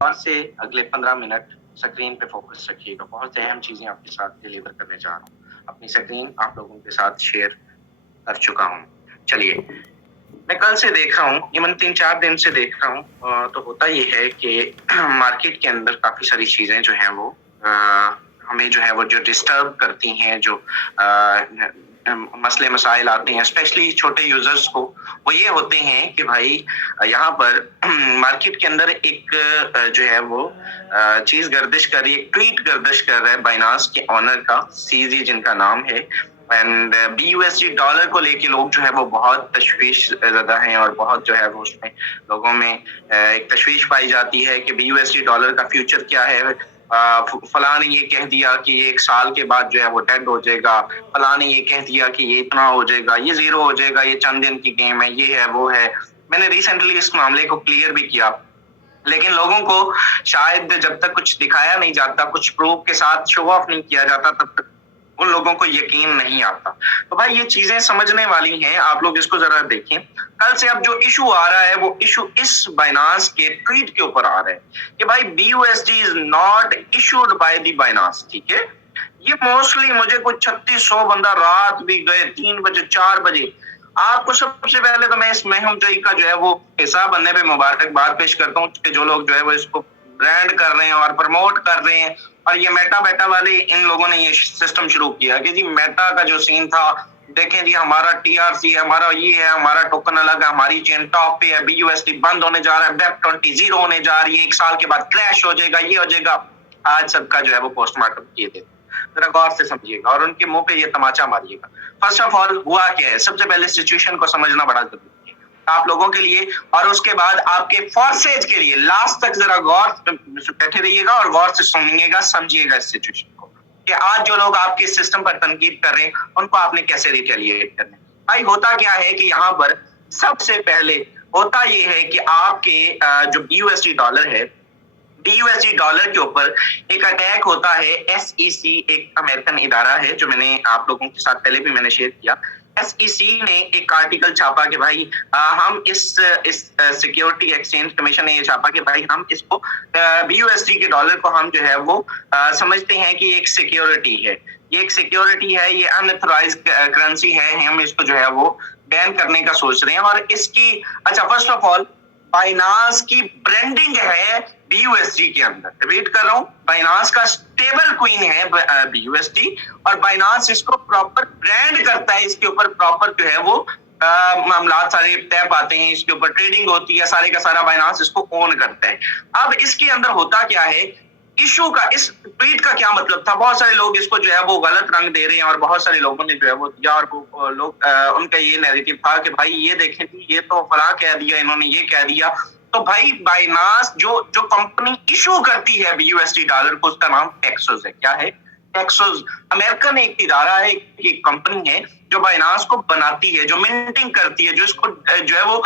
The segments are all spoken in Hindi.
और से अगले 15 मिनट स्क्रीन पे फ़ोकस रखिएगा। बहुत से अहम चीज़ें आपके साथ डिलीवर करने जा रहा हूँ। अपनी स्क्रीन आप लोगों के साथ शेयर कर चुका हूँ। चलिए, मैं कल से देख रहा हूँ, इवन 3-4 दिन से देख रहा हूँ तो होता ये है कि मार्केट के अंदर काफ़ी सारी चीज़ें जो हैं वो हमें जो है वो जो डिस्टर्ब करती हैं, जो मसले मसाइल आते हैं, स्पेशली छोटे यूज़र्स को, वो ये होते हैं कि भाई यहाँ पर मार्केट के अंदर एक जो है वो चीज़ गर्दिश कर रही है, एक ट्वीट गर्दिश कर रहा है बाइनांस के ओनर का, सीज़ी जिनका नाम है। एंड बीयूएसडी डॉलर को लेके लोग जो है वो बहुत तशवीश ज़दा हैं और बहुत जो है वो उसमें लोगों में एक तशवीश पाई जाती है कि बीयूएसडी डॉलर का फ्यूचर क्या है। फलां ने ये कह दिया कि ये 1 साल के बाद जो है वो डेड हो जाएगा, फलां ने ये कह दिया कि ये इतना हो जाएगा, ये ज़ीरो हो जाएगा, ये चंद दिन की गेम है, ये है, वो है। मैंने रिसेंटली इस मामले को क्लियर भी किया, लेकिन लोगों को शायद जब तक कुछ दिखाया नहीं जाता, कुछ प्रूफ के साथ शो ऑफ नहीं किया जाता, तब तक उन लोगों को यकीन नहीं आता। तो भाई ये चीज़ें समझने वाली हैं, आप लोग इसको ज़रा देखें। कल से अब जो इश्यू आ रहा है, वो इश्यू इस बाइनांस के ट्वीट के ऊपर आ रहा है कि भाई BUSD is not issued by the Binance, ठीक है? ये मोस्टली मुझे कुछ 3600 बंदा रात भी गए 3 बजे 4 बजे। आपको सबसे पहले तो मैं इस महम जई का जो है वो हिस्सा बनने पे मुबारकबाद पेश करता हूँ कि जो लोग जो है वो इसको ब्रांड कर रहे हैं और प्रमोट कर रहे हैं। और ये मेटा बेटा वाले इन लोगों ने ये सिस्टम शुरू किया कि जी मेटा का जो सीन था, देखें जी हमारा टीआरसी है, हमारा ये है, हमारा टोकन अलग है, हमारी चेन टॉप पे है, बीयूएसडी बंद होने जा रहा है, वेब20 जीरो होने जा रही है, 1 साल के बाद क्रैश हो जाएगा, ये हो जाएगा। आज सबका जो है वो पोस्टमार्टम किए थे। जरा गौर से समझिएगा और उनके मुंह पे ये तमाचा मारिएगा। फर्स्ट ऑफ ऑल हुआ क्या है, सबसे पहले सिचुएशन को समझना बड़ा जरूरी है आप लोगों के लिए, और उसके बाद आपके फोर्सेज के लिए। लास्ट तक जरा गौर से बैठे रहिएगा और गौर से सुनिएगा, समझिएगा इस सिचुएशन को कि आज जो लोग आपके सिस्टम पर तनकीद कर रहे हैं उनको आपने कैसे रिटेलिएट करना है। भाई होता क्या है कि यहाँ पर सबसे पहले होता ये है कि आपके जो यूएसडी डॉलर है, बीयूएसडी डॉलर के ऊपर एक अटैक होता है। एसईसी एक अमेरिकन इदारा है जो मैंने आप लोगों के साथ पहले भी मैंने शेयर किया। एसईसी ने एक आर्टिकल छापा कि भाई हम इस सिक्योरिटी एक्सचेंज कमीशन ने ये छापा कि भाई हम इसको बीयूएसडी के डॉलर को हम जो है वो समझते हैं कि एक सिक्योरिटी है, ये एक सिक्योरिटी है, ये अनऑथराइज करेंसी है, हम इसको जो है वो बैन करने का सोच रहे हैं। और इसकी अच्छा फर्स्ट ऑफ ऑल बाइनांस की ब्रांडिंग है बीयूएसडी के अंदर। रिपीट कर रहा हूं, बाइनांस का स्टेबल क्वीन है बीयूएसडी और बाइनांस इसको प्रॉपर ब्रांड करता है, इसके ऊपर प्रॉपर जो है वो मामला सारे तय पाते हैं, इसके ऊपर ट्रेडिंग होती है, सारे का सारा बाइनांस इसको ओन करता है। अब इसके अंदर होता क्या है, इशू का, इस ट्वीट का क्या मतलब था, बहुत सारे लोग इसको जो है वो गलत रंग दे रहे हैं और बहुत सारे लोगों ने जो है वो दिया, और वो लोग उनका ये नैरेटिव था कि भाई ये देखें ये तो फला कह दिया, इन्होंने ये कह दिया। तो भाई बाइनांस जो जो कंपनी इशू करती है बीयूएसडी डॉलर को, उसका नाम टेक्सोस है। क्या है? टेक्सोस अमेरिकन एक इदारा है, एक कंपनी है जो बाइनांस को बनाती है, जो मिंटिंग करती है, जो इसको जो है वो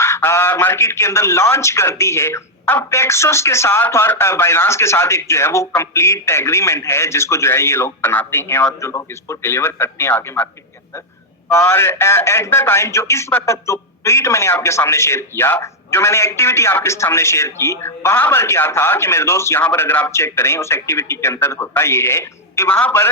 मार्केट के अंदर लॉन्च करती है। अब टेक्सोस के साथ और बाइनांस के साथ एक जो है वो कंप्लीट एग्रीमेंट है, जिसको जो है ये लोग बनाते हैं और जो लोग इसको डिलीवर करते हैं आगे मार्केट के अंदर। और एट द टाइम जो इस वक्त जो ट्वीट मैंने आपके सामने शेयर किया, जो मैंने एक्टिविटी आपके सामने शेयर की, वहां पर क्या था कि मेरे दोस्त यहाँ पर अगर आप चेक करें उस एक्टिविटी के अंदर होता ये है कि वहां पर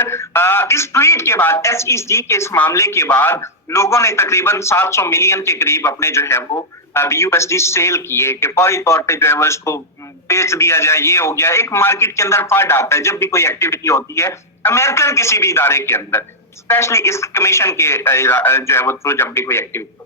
इस ट्वीट के बाद, एसईसी के इस मामले के बाद, लोगों ने तकरीबन 700 मिलियन के करीब अपने जो है वो बीयूएसडी सेल किए कि फौरी तौर पे जो है वो इसको बेच दिया जाए। ये हो गया एक मार्केट के अंदर फंड आता है जब भी कोई एक्टिविटी होती है अमेरिकन किसी भी इदारे के अंदर, स्पेशली इस कमीशन के जो है वो थ्रू जब भी कोई एक्टिविटी।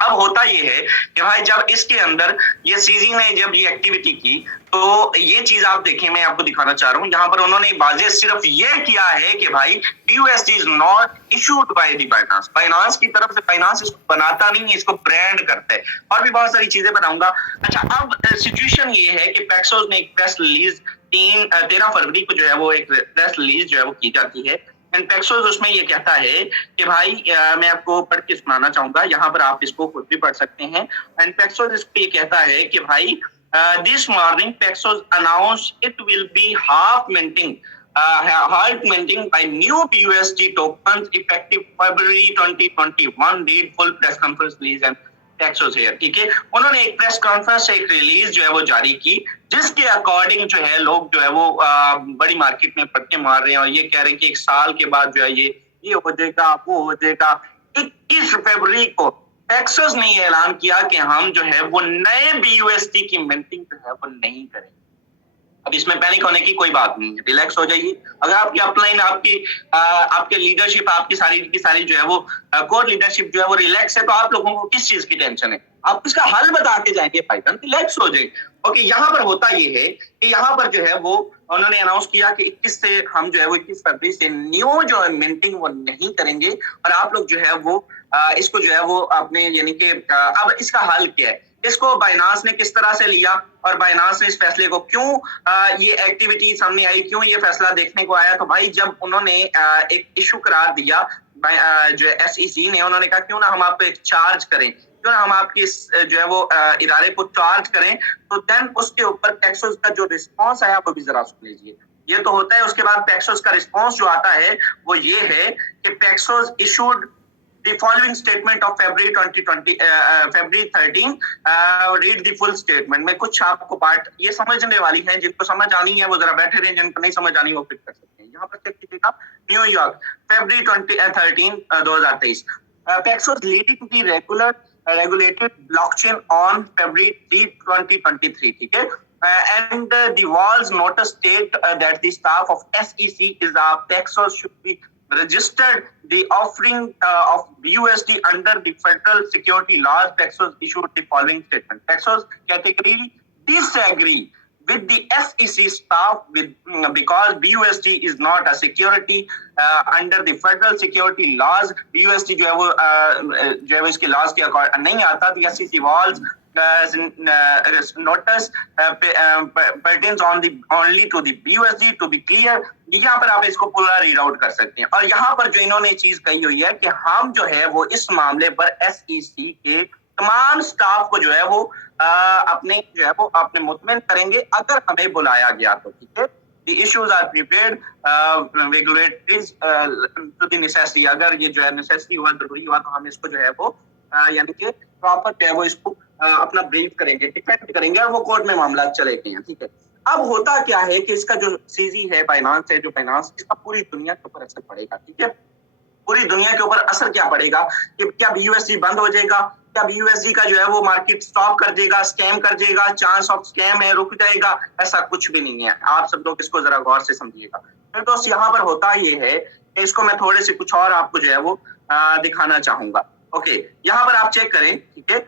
अब होता ये है कि भाई जब इसके अंदर ये सीजी ने जब ये एक्टिविटी की, तो ये चीज आप देखें, मैं आपको दिखाना चाह रहा हूं, यहाँ पर उन्होंने बाजे सिर्फ ये किया है कि भाई USD is not issued by the Binance. Binance की तरफ से, बाइनांस इसको बनाता नहीं है, इसको ब्रांड करता है, और भी बहुत सारी चीजें बनाऊंगा। अच्छा, अब सिचुएशन ये है कि पेक्सोस ने एक प्रेस रिलीज 13 फरवरी को जो है वो एक प्रेस रिलीज जो है वो की जाती है। एंड पेक्सोस उसमें ये कहता है कि भाई मैं आपको पढ़ के सुनाना चाहूंगा, यहाँ पर आप इसको खुद भी पढ़ सकते हैं। एंड पेक्सोस इस पे ये कहता है कि भाई this morning Paxos announce it will be half minting by new BUSD tokens effective February 2021, did full press conference release and टैक्सोस है, ठीक है। उन्होंने एक प्रेस कॉन्फ्रेंस से एक रिलीज जो है वो जारी की, जिसके अकॉर्डिंग जो है लोग जो है वो बड़ी मार्केट में पटके मार रहे हैं और ये कह रहे हैं कि 1 साल के बाद जो है ये हो जाएगा, वो हो जाएगा। 21 फरवरी को टैक्सोस ने ये ऐलान किया कि हम जो है वो नए बीयूएसडी की मिंटिंग जो है वो नहीं करेंगे। अब इसमें पैनिक होने की कोई बात नहीं है, रिलैक्स हो जाइए। अगर आपकी अपलाइन, आपके लीडरशिप, आपकी सारी की सारी जो है वो कोर लीडरशिप जो है वो रिलैक्स है, तो आप लोगों को किस चीज की टेंशन है? आप इसका हल बता के जाएंगे भाईजान, रिलैक्स हो जाए। ओके, यहाँ पर होता ये है कि यहाँ पर जो है वो उन्होंने अनाउंस किया कि 21 से हम जो है वो 21 फरवरी से न्यू जो है मिंटिंग वो नहीं करेंगे और आप लोग जो है वो इसको जो है वो अपने यानी कि अब इसका हल क्या है? इसको बाइनांस ने किस तरह से लिया और बाइनांस ने इस फैसले को क्यों ये एक्टिविटी सामने आई, क्यों ये फैसला देखने को आया? तो भाई जब उन्होंने एक इशू करार दिया जो एसईसी ने, उन्होंने कहा क्यों ना हम आपको एक चार्ज करें, क्यों ना हम आपकी जो है वो इदारे को चार्ज करें, तो देन उसके ऊपर टैक्सोस का जो रिस्पॉन्स आया वो भी जरा सुन लीजिए। ये तो होता है, उसके बाद टैक्सोस का रिस्पॉन्स जो आता है वो ये है कि टैक्सोस issued the following statement of February 2020 February 13 read the full statement। मैं कुछ आपको पार्ट ये समझने वाली हैं, जिनको समझ आनी है वो जरा बैठे रहें, जिनको नहीं समझ आनी वो क्लिक कर सकते हैं। यहाँ पर चेक कीजिएगा, New York February 13 2023 Paxos leading the regulated blockchain on February 3 2023, ठीक है। And the Walls notice state that the staff of SEC is Paxos should be registered the offering of BUSD under the federal security laws. Paxos issued the following statement. Paxos categorically disagree with the SEC staff because BUSD is not a security under the federal security laws। BUSD जो है वो इसके laws के अकॉर्डिंग नहीं आता। The SEC Walls notice pertains only to the BUSD to be clear। यहाँ पर आप इसको पूरा रीड आउट कर सकते हैं। और यहाँ पर जो इन्होंने चीज कही हुई है कि हम जो है वो इस मामले पर SEC के तमाम स्टाफ को जो है वो अपने जो है वो अपने मुतमिन करेंगे अगर हमें बुलाया गया तो, ठीक है। The issues are prepared regulatories to the necessity। अगर ये जो है necessity हुआ, जरूरी हुआ, तो हम इसको जो है वो यानी कि प्रॉपर जो है वो इसको अपना ब्रीफ करेंगे, डिफेंड करेंगे और वो कोर्ट में मामला चलेंगे, ठीक है। अब होता क्या है कि इसका जो सीजी है, बाइनांस है, जो बाइनांस, इसका पूरी दुनिया के ऊपर असर पड़ेगा, ठीक है। पूरी दुनिया के ऊपर असर क्या पड़ेगा कि क्या बीयूएसडी बंद हो जाएगा, क्या बीयूएसडी का जो है वो मार्केट स्टॉप कर देगा, स्कैम कर देगा, चांस ऑफ स्कैम है, रुक जाएगा? ऐसा कुछ भी नहीं है। आप सब लोग इसको जरा गौर से समझिएगा। फिर तो यहाँ पर होता ये है कि इसको मैं थोड़े से कुछ और आपको जो है वो दिखाना चाहूंगा। ओके, यहाँ पर आप चेक करें, ठीक है।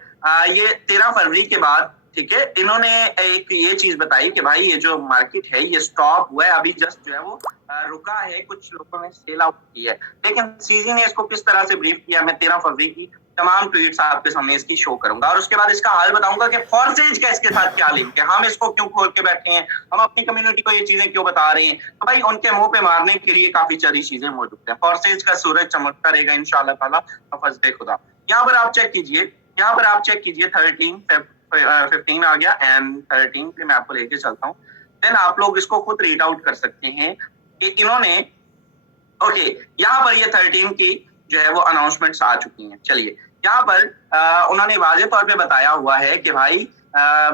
ये 13 फरवरी के बाद, ठीक है, इन्होंने एक ये चीज बताई कि भाई ये जो मार्केट है ये स्टॉप हुआ है, अभी जस्ट जो है वो रुका है, कुछ लोगों ने सेल आउट की है। लेकिन सीजी ने इसको किस तरह से ब्रीफ किया, मैं 13 फरवरी की तमाम ट्वीट्स आपके सामने इसकी शो करूंगा और उसके बाद इसका हल बताऊंगा कि फॉर्सेज का इसके साथ क्या लिंक है, हम इसको क्यों खोल के बैठे हैं, हम अपनी कम्युनिटी को ये चीजें क्यों बता रहे हैं। तो भाई उनके मुंह पे मारने के लिए काफी सारी चीजें मौजूद है। फॉर्सेज का सूरज चमकता रहेगा इंशाल्लाह ताला, फजले खुदा। यहाँ पर आप चेक कीजिए, 15 आ गया एंड 13 पे मैं आपको लेके चलता हूँ। देन आप लोग इसको खुद रीड आउट कर सकते हैं कि इन्होंने ओके यहाँ पर ये 13 की जो है वो अनाउंसमेंट्स आ चुकी हैं। चलिए यहाँ पर उन्होंने वाज़ेह तौर पे बताया हुआ है कि भाई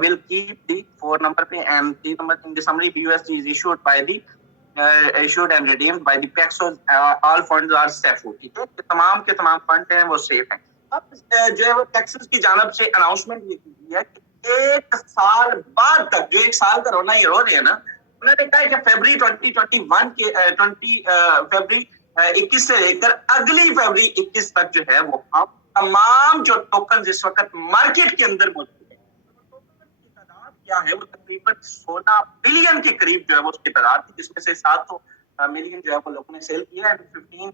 विल कीप द 4 नंबर पे and 3 number in the summary BUSD is issued by the issued and redeemed by the Paxos all funds are safe। ठीक है, तमाम के तमाम फंड हैं वो सेफ हैं। अब जो है वो टैक्सेस की जानब से अनाउंसमेंट ये की है कि 1 साल बाद तक, जो 1 साल कोरोना ये हो रहे हैं ना, उन्होंने कहा कि फरवरी 2021 के 20 फरवरी 21 से लेकर अगली फरवरी 21 तक जो है वो हम तमाम जो टोकन इस वक्त मार्केट के अंदर मौजूद है, टोकन की तादाद क्या है, वो तकरीबन 16 बिलियन के करीब जो है वो उसकी तादाद थी, जिसमें से 700 मिलियन जो है वो लोगों ने सेल किया है। 15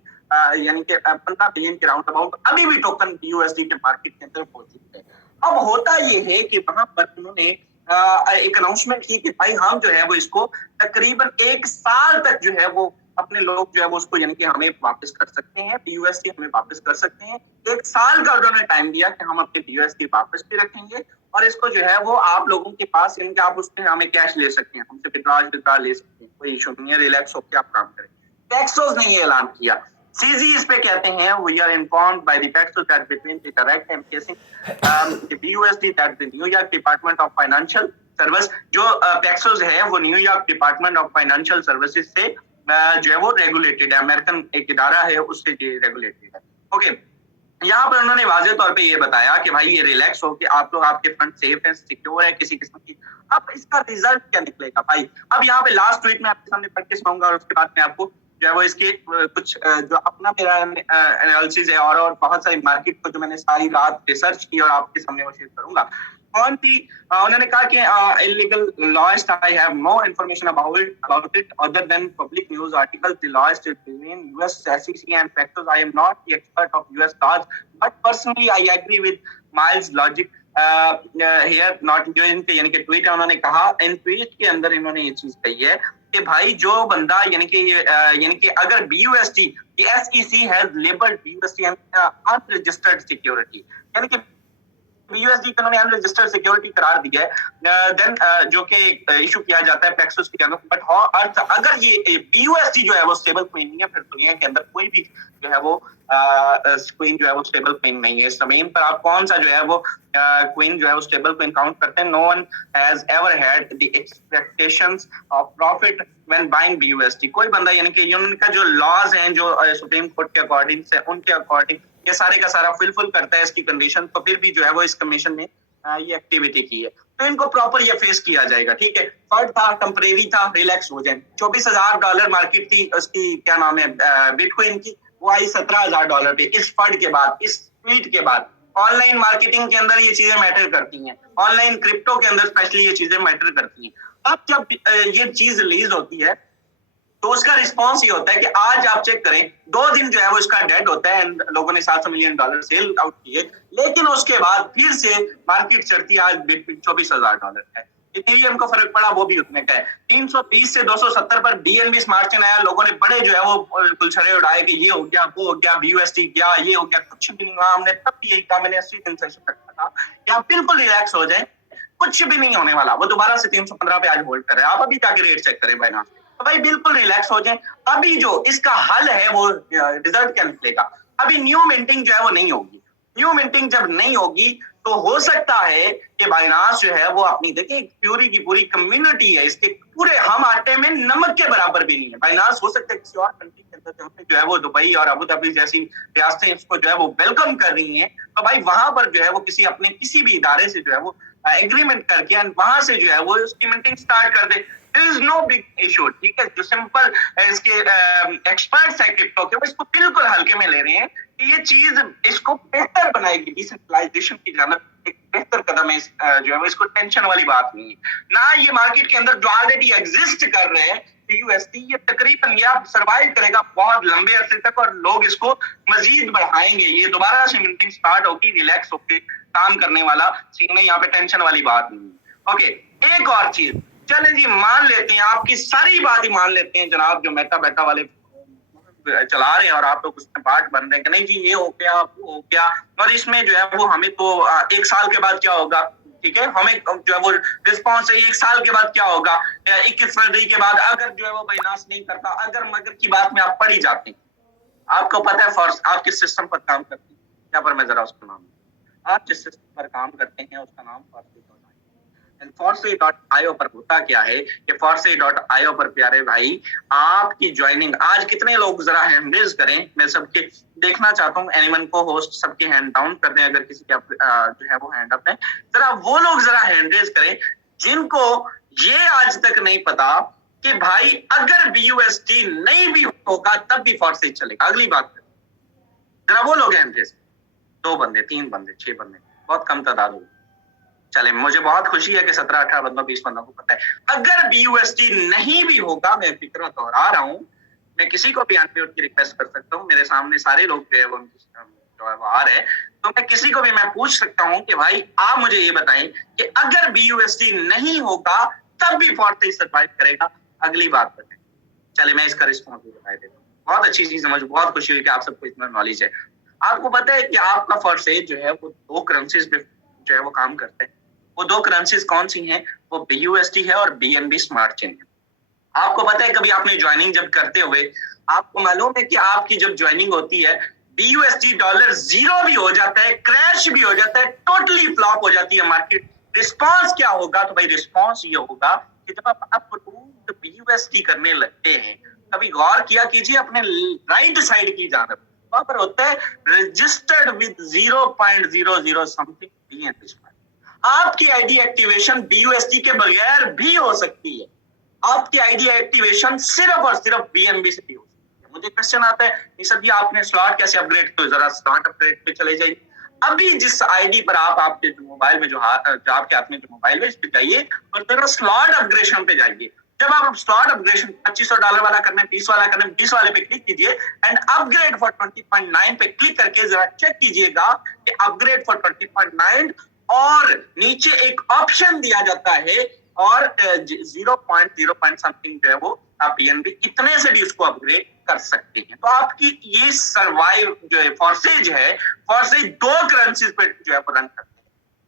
यानी कि 15 बिलियन के राउंड अबाउट अभी भी टोकन BUSD के मार्केट के अंदर मौजूद है। अब होता ये है कि वहां पर उन्होंने एक अनाउंसमेंट की कि भाई हम जो है वो इसको तकरीबन 1 साल तक जो है वो अपने लोग जो है वो उसको यानी कि हमें वापस कर सकते हैं, BUSD हमें वापस कर सकते हैं। 1 साल का उन्होंने टाइम दिया कि हम अपने BUSD वापस भी रखेंगे और इसको जो है वो आप लोगों के पास यानी कि आप उसमें हमें कैश ले सकते हैं, हमसे विड्रॉ ले सकते हैं, कोई इशू नहीं है, रिलैक्स होकर आप काम करें। टैक्सोस ने ये ऐलान किया CZ इस पे कहते हैं, we are informed by the Paxos that between the direct and casing the BUSD that the New York Department of Financial Service, जो Paxos है वो New York department of financial services से जो है वो रेगुलेटेड है, अमेरिकन एक इदारा है उससे रेगुलेटेड है। ओके, यहाँ पर उन्होंने वाजे तौर पे ये बताया कि भाई ये रिलैक्स हो कि आप लोग, आपके फंड सेफ है, सिक्योर है किसी किस्म की। अब इसका रिजल्ट क्या निकलेगा भाई? अब यहाँ पे लास्ट ट्वीट में आपके सामने पढ़ के सुनाऊंगा और उसके बाद में आपको जो है वो इसके कुछ जो अपना मेरा एनालिसिस है और बहुत सारी मार्केट को जो मैंने सारी रात रिसर्च की और आपके सामने वो शेयर करूंगा। on the उन्होंने कहा कि illegal lawist I have no information about it other than public news articles. The lawist is between US SEC and Paxos. I am not the expert of US laws, but personally I agree with Miles' logic here. Not जो इनके यानी कि ट्वीट है, उन्होंने कहा, इन ट्वीट के अंदर इन्होंने ये चीज कही है कि भाई जो बंदा यानी कि अगर BUSD, SEC has labeled BUSD unregistered security, यानी कि BUSD को उन्होंने अनरजिस्टर्ड सिक्योरिटी करार दिया है, देन जो कि इशू किया जाता है पैक्सोस के अंदर। बट अर्थ अगर ये BUSD जो है वो स्टेबल कॉइन नहीं है, फिर दुनिया के अंदर कोई भी जो है वो क्वीन जो है वो स्टेबल क्वीन नहीं है। इस जमीन पर आप कौन सा जो है वो क्वीन जो है वो स्टेबल क्वीन काउंट करते हैं? No one has ever had the expectations of profit when buying BUSD। कोई बंदा यानी कि उनका जो लॉज हैं जो सुप्रीम कोर्ट के अकॉर्डिंग से उनके अकॉर्डिंग ये सारे का सारा फुलफिल करता है इसकी कंडीशन, तो फिर भी जो है वो इस कमीशन ने ये एक्टिविटी की है, तो इनको प्रॉपर ये फेस किया जाएगा। ठीक है, फर्ड था, टेम्परेरी था, रिलैक्स हो जाए। $24,000 मार्केट थी उसकी, क्या नाम है, बिटकॉइन की, वो आई $17,000 पे इस फर्ड के बाद, इस ट्वीट के बाद। ऑनलाइन मार्केटिंग के अंदर ये चीजें मैटर करती हैं, ऑनलाइन क्रिप्टो के अंदर स्पेशली ये चीजें मैटर करती हैं। अब जब ये चीज रिलीज होती है तो उसका रिस्पॉन्स ये होता है कि आज आप चेक करें 2 दिन जो है वो इसका डेड होता है, लोगों ने $700 मिलियन सेल आउट किए, लेकिन उसके बाद फिर से मार्केट चढ़ती है, आज $24,000 है। इथेरियम को फर्क पड़ा, वो भी उतने का है। 320 से 270 पर BNB स्मार्ट चेन आया, लोगों ने बड़े जो है वो गुलछड़े उड़ाए कि ये हो गया, वो हो गया, BUSD गया, ये हो गया, कुछ भी नहीं हुआ। हमने तब भी यही कहा, मैंने 80 दिन सेशन रखा था कि आप बिल्कुल रिलैक्स हो जाए, कुछ भी नहीं होने वाला। वो दोबारा से 315 पे आज होल्ड कर रहे हैं। आप अभी जाके रेट चेक करें बाइनांस, तो भाई बिल्कुल रिलैक्स हो जाए। अभी जो इसका हल है वो रिजल्ट क्या निकलेगा? अभी न्यू मिंटिंग जो है वो नहीं होगी। न्यू मिंटिंग जब नहीं होगी तो हो सकता है कि बाइनांस जो है वो अपनी, देखिए पूरी की पूरी कम्युनिटी है, इसके पूरे हम आटे में नमक के बराबर भी नहीं है। बाइनांस हो सकता है किसी और कंट्री के अंदर जो है वो दुबई और अबू धाबी जैसी रियासतें इसको जो है वो वेलकम कर रही हैं, तो भाई वहां पर जो है वो किसी अपने किसी भी इदारे से जो है वो एग्रीमेंट करके वहां से जो है वो उसकी मिंटिंग स्टार्ट कर दे। There is no big issue, ठीक है। जो सिंपल इसके एक्सपर्ट्स है क्रिप्टो के, वो इसको बिल्कुल हल्के में ले रहे हैं कि ये चीज इसको बेहतर बनाएगी, डिसेंट्रलाइजेशन की जानब एक बेहतर कदम है। जो है वो इसको टेंशन वाली बात नहीं है ना। ये मार्केट के अंदर जो ऑलरेडी एग्जिस्ट कर रहे हैं BUSD, ये तकरीबन ये सर्वाइव करेगा बहुत लंबे अरसे तक और लोग इसको मजीद बढ़ाएंगे। ये दोबारा से मिंटिंग स्टार्ट होगी, रिलैक्स होकर काम करने वाला सीन है, यहाँ पे टेंशन वाली बात नहीं है। ओके, एक और चीज, चले जी मान लेते हैं, आपकी सारी बात ही मान लेते हैं जनाब, जो मेटा बेटा वाले चला रहे हैं और आप लोग उसमें पार्ट बन रहे हैं कि नहीं जी ये हो गया, वो हो गया, और इसमें जो है वो हमें तो 1 साल के बाद क्या होगा, ठीक है, हमें जो है वो रिस्पॉन्स है 1 साल के बाद क्या होगा, 21 फरवरी के बाद अगर जो है वो बाइनांस नहीं करता, अगर मगर की बात में आप पड़ ही जाते हैं। आपको पता है फॉर्स आप किस सिस्टम पर काम करते हैं, यहाँ पर मैं जरा उसका नाम, आप जिस सिस्टम पर काम करते हैं उसका नाम Forsey.io पर होता क्या है कि Forsey.io पर प्यारे भाई आपकी ज्वाइनिंग, आज कितने लोग जरा हैंड रेज करें, मैं सबके देखना चाहता हूँ, एनीवन को होस्ट सबके हैंड डाउन कर दें, अगर किसी का जो है वो हैंड अप है, जरा वो लोग जरा हैंड रेज करें जिनको ये आज तक नहीं पता कि भाई अगर BUSD नहीं भी होगा तब भी Forsey चलेगा। अगली बात जरा वो लोग हैंड रेज, 2 बंदे, 3 बंदे, 6 बंदे, बहुत कम तादाद होगी। चले, मुझे बहुत खुशी है कि 17-18 बंदों 20 बंदों को पता है। अगर BUSD नहीं भी होगा, मैं फिक्र दोहरा रहा हूँ, मैं किसी को भी अनम्यूट की रिक्वेस्ट कर सकता हूँ, मेरे सामने सारे लोग जो है वो आ रहे हैं, तो मैं किसी को भी मैं पूछ सकता हूँ कि भाई आप मुझे ये बताएं कि अगर BUSD नहीं होगा तब भी Forsey सर्वाइव करेगा। अगली बात बताएं। चले, मैं इसका रिस्पॉन्स भी बता देता हूँ। बहुत अच्छी चीज है, मुझे बहुत खुशी हुई कि आप सबको इतना नॉलेज है। आपको पता है कि आपका Forsey जो है वो 2 करेंसीज पे जो है वो काम करता है। वो 2 करेंसीज कौन सी हैं? वो BUSD है और BNB स्मार्ट चेन है। आपको पता है कभी आपने ज्वाइनिंग जब करते हुए आपको मालूम है कि आपकी जब ज्वाइनिंग होती है बीयूएसडी डॉलर जीरो भी हो जाता है, क्रैश भी हो जाता है, टोटली फ्लॉप हो जाती है मार्केट। रिस्पांस क्या होगा? तो भाई रिस्पांस ये होगा कि जब आप अप्रूव्ड बीयूएसडी करने लगते हैं, कभी गौर किया कीजिए अपने राइट साइड की जानब, वहां पर होता है रजिस्टर्ड विद 0.00 समथिंग बीएनबी। आपकी आईडी एक्टिवेशन बीयूएसडी के बगैर भी हो सकती है। आपकी आईडी एक्टिवेशन सिर्फ और सिर्फ बीएनबी से भी हो सकती है। मुझे क्वेश्चन आता है निशा जी आपने स्लॉट कैसे अपग्रेड किया? जरा स्लॉट अपग्रेड पे चले जाइए। अभी जिस आईडी पर आप आपके जो मोबाइल में जो आपके हाथ में जो मोबाइल है इस पे जाइए और जरा स्लॉट अपग्रेडेशन पे जाइए। जब आप स्लॉट अपग्रेडेशन $2500 वाला करना है, 20 वाला करना है, 20 वाले पे क्लिक कीजिए एंड अपग्रेड फॉर 20.9 पे क्लिक करके जरा चेक कीजिएगा कि अपग्रेड फॉर 20.9 और नीचे एक ऑप्शन दिया जाता है और 0.0 समथिंग जो है वो आप बीएनबी इतने से भी उसको अपग्रेड कर सकते हैं। तो आपकी ये सर्वाइव जो है फॉर्सेज है, फॉर्सेज दो करेंसीज पे जो है रन करते हैं।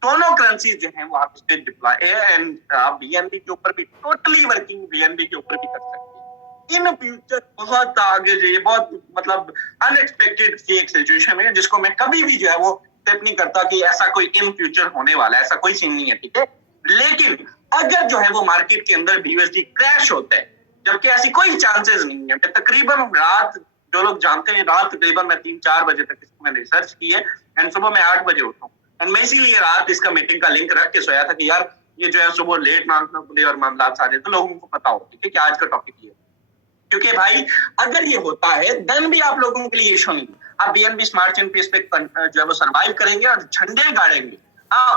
दोनों करेंसीज जो है वो आप इस पे डिप्लॉय एंड आप बीएनबी के ऊपर भी टोटली वर्किंग बीएनबी के ऊपर भी कर सकते हैं। इन फ्यूचर बहुत आगे जो ये बहुत मतलब अनएक्सपेक्टेड सी एक सिचुएशन है जिसको मैं कभी भी जो है वो एक्सेप्ट नहीं करता कि ऐसा कोई इन फ्यूचर होने वाला है, ऐसा कोई सीन नहीं है, ठीक है। लेकिन अगर जो है वो मार्केट के अंदर बीयूएसडी क्रैश होता है, जबकि ऐसी कोई चांसेस नहीं है, तकरीबन रात जो लोग जानते हैं रात तकरीबन मैं 3-4 बजे तक इसको मैंने रिसर्च की है एंड सुबह मैं 8 बजे उठा हूँ एंड मैं इसीलिए रात इसका मीटिंग का लिंक रख के सोया था कि यार ये जो है सुबह लेट मांगना खुले और मामला सारे तो लोगों को पता हो, ठीक है, कि आज का टॉपिक ये है। क्योंकि भाई अगर ये होता है देन भी आप लोगों के लिए इशू नहीं, आप बीएनबी स्मार्ट चेन पे इस पे जो है वो सर्वाइव करेंगे और झंडे गाड़ेंगे।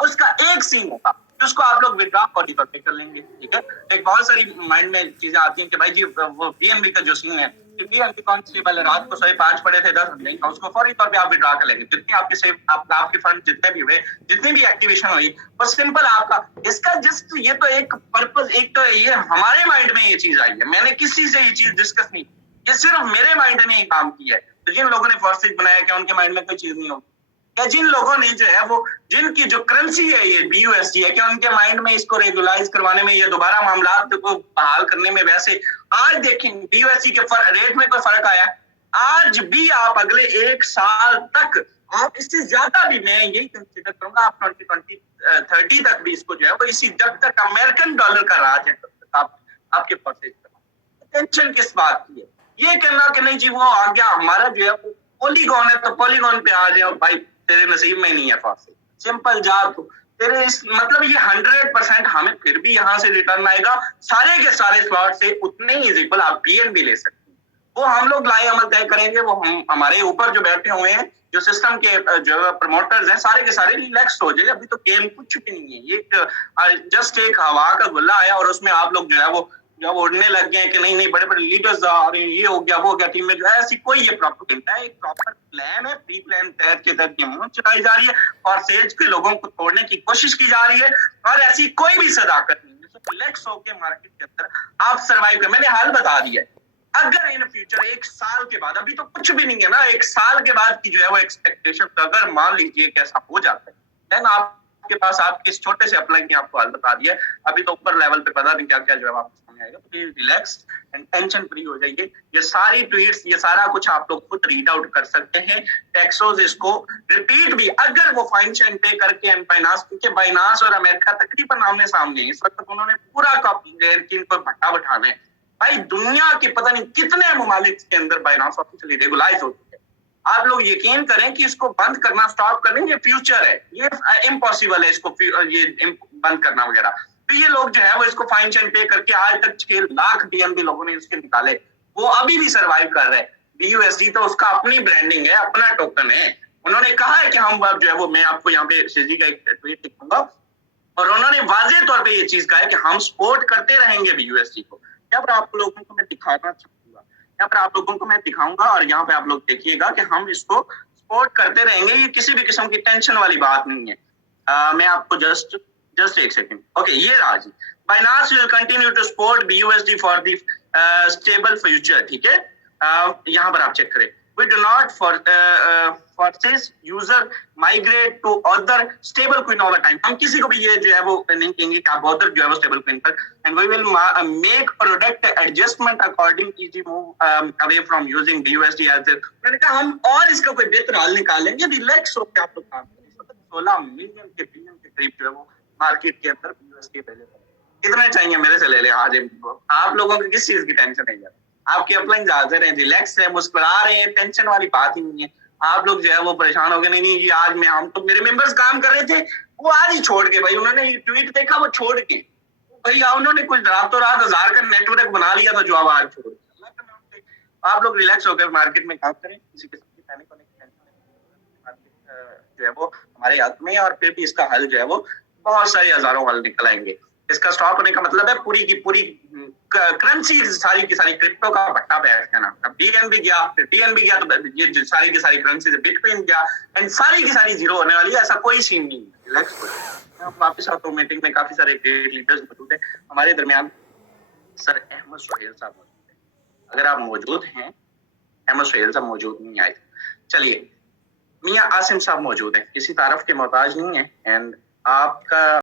उसका एक सीन होगा उसको आप लोग विड्रॉ कॉरिडोर पे कर लेंगे, ठीक है। एक बहुत सारी माइंड में चीजें आती हैं कि भाई जी वो बीएनबी का जो सीन है कि बीएनबी कांस्टेबल रात को 5:30 पड़े थे 10 नहीं था उसको फौरी तौर पे आप विड्रॉ कर लेंगे। जितनी आपके सेव आपके फंड जितने भी हुए जितनी भी एक्टिवेशन हुई वो सिंपल आपका इसका जस्ट ये तो एक पर्पस, एक तो ये हमारे माइंड में ये चीज आई है, मैंने किसी से ये चीज डिस्कस नहीं, ये सिर्फ मेरे माइंड ने काम किया है। तो जिन लोगों ने फॉर्सेज बनाया क्या उनके माइंड में कोई चीज नहीं होगी? या जिन लोगों ने जो है वो जिनकी जो करेंसी है ये बीयूएसडी है क्या उनके माइंड में इसको रेगुलाइज करवाने में या दोबारा मामला को बहाल करने में? वैसे आज देखें बीयूएसडी के रेट में कोई फर्क आया? आज भी आप अगले 1 साल तक आप इससे ज्यादा भी मैं यही कंसिडर करूंगा आप 2030 तक भी इसको जो है वो इसी जब तक अमेरिकन डॉलर का राज है तब तक आप आपके फॉर्सेज टेंशन किस बात की है? ये कहना कि नहीं जी वो आ गया हमारा जो है वो पॉलीगॉन है तो पॉलीगॉन पे आ जाओ भाई, तेरे नसीब में नहीं है फांसी, सिंपल जा तो तेरे इस मतलब ये 100% हमें फिर भी यहाँ से रिटर्न आएगा सारे के सारे स्लॉट से उतने ही इक्वल आप बीएनबी ले सकते हैं। वो हम लोग लाए अमल तय करेंगे, वो हम हमारे ऊपर जो बैठे हुए हैं जो सिस्टम के जो प्रमोटर्स हैं सारे के सारे रिलैक्स हो जाए। अभी तो गेम कुछ भी नहीं है, ये जस्ट एक हवा का गुल्ला आया और उसमें आप लोग जो है वो जब उड़ने लग गए कि नहीं नहीं बड़े बड़े लीडर्स आ रहे हैं, ये हो गया वो हो गया, टीम में जो है ऐसी कोई ये प्रोपेगेंडा है, एक प्रॉपर प्लान है, प्री प्लान तहत के तहत गेम चलाई जा रही है और सेज के लोगों को तोड़ने की कोशिश की जा रही है और ऐसी कोई भी सदाकत नहीं है। रिलैक्स होकर मार्केट के अंदर आप सर्वाइव कर, मैंने हाल बता दिया है। अगर इन फ्यूचर 1 साल के बाद, अभी तो कुछ भी नहीं है ना, 1 साल के बाद की जो है वो एक्सपेक्टेशन अगर मान लीजिए कैसा हो जाता है देन आपके पास आपके इस छोटे से अप्लाई की आपको हाल बता दिया। अभी तो ऊपर लेवल पे पता नहीं क्या क्या जो है आपको समझ आएगा, तो रिलैक्स एंड टेंशन फ्री हो जाइए। ये सारी ट्वीट्स ये सारा कुछ आप लोग खुद रीड आउट कर सकते हैं। टेक्सोस इसको रिपीट भी अगर वो फाइन चेन पे करके एंड बाइनांस, क्योंकि बाइनांस और अमेरिका तकरीबन आमने सामने इस वक्त उन्होंने पूरा कॉपी को भट्टा बैठाना है। भाई दुनिया के पता नहीं कितने ममालिक के अंदर बाइनांस ऑफिशियली रेगुलाइज हो चुके हैं। आप लोग यकीन करें कि इसको बंद करना स्टॉप करें ये फ्यूचर है, ये इम्पॉसिबल है इसको ये बंद करना वगैरह। तो ये लोग जो है वो इसको फाइन चेन पे करके आज तक 6 लाख बीएनबी लोगों ने इसके निकाले, वो अभी भी सर्वाइव कर रहे हैं। बीयूएसडी तो उसका अपनी ब्रांडिंग है, अपना टोकन है। उन्होंने कहा है कि हम अब जो है वो मैं आपको यहाँ पे शेजी का एक ट्वीट दिखाऊंगा और उन्होंने वाजे तौर पे ये चीज कहा है कि हम सपोर्ट करते रहेंगे बीयूएसडी को। यहाँ पर आप लोगों को मैं दिखाना चाहूंगा, यहाँ पर आप लोगों को मैं दिखाऊंगा और यहाँ पे आप लोग देखिएगा कि हम इसको सपोर्ट करते रहेंगे। ये किसी भी किस्म की टेंशन वाली बात नहीं है। मैं आपको जस्ट एक सेकंड, ओके ये रहा जी। Binance will continue to support BUSD for the stable future, ठीक है। यहाँ पर आप चेक करें, we do not forces user migrate to other stable coin over time. हम किसी को भी ये जो है वो नहीं कहेंगे कि आप other जो है वो stable coin पर, and we will make product adjustment according easy move away from using BUSD as a, मैंने कहा हम और इसका कोई बेहतर हल निकालेंगे, रिलैक्स होकर आप लोग काम करें। 16 मिलियन के बिलियन के करीब जो है वो मार्केट के अंदर BUSD अवेलेबल है। कितने चाहिए मेरे से ले ले आज। आप लोगों को किस चीज की टेंशन नहीं है, आपके अपलाइन हाजिर हैं, रिलैक्स है, मुस्कुरा रहे हैं, टेंशन वाली बात ही नहीं है। आप लोग जो है वो परेशान हो गए, नहीं नहीं जी आज मैं, हम तो मेरे मेंबर्स काम कर रहे थे वो आज ही छोड़ के, भाई उन्होंने ट्वीट देखा वो छोड़ के, भाई उन्होंने कुछ रातों रात 1000 का नेटवर्क बना लिया था जो अब आज छोड़ दिया। आप लोग रिलैक्स होकर मार्केट में काम करें, किसी किस्म की पैनिक होने की टेंशन नहीं। मार्केट जो है वो हमारे हाथ में है और फिर भी इसका हल जो है वो बहुत सारे हजारों हल निकल आएंगे। इसका स्टॉप होने का मतलब है पूरी की पूरी करेंसी सारी की सारी क्रिप्टो का भट्टा बैठ जाना। अब बीएनबी गया, फिर टीएनबी गया, तो ये सारी की सारी करेंसी, बिटकॉइन गया, एंड सारी की सारी जीरो होने वाली है। ऐसा कोई सीन नहीं है। रिलैक्स हो। वापस आता हूं, मीटिंग में काफी सारे ग्रेट लीडर्स मौजूद हैं हमारे दरमियान। सर अहमद सुहेल साहब मौजूद हैं, अगर आप मौजूद हैं। अहमद सुहेल साहब मौजूद नहीं आए, चलिए मियां आसिम साहब मौजूद हैं, किसी तारफ के मोहताज नहीं है। एंड आपका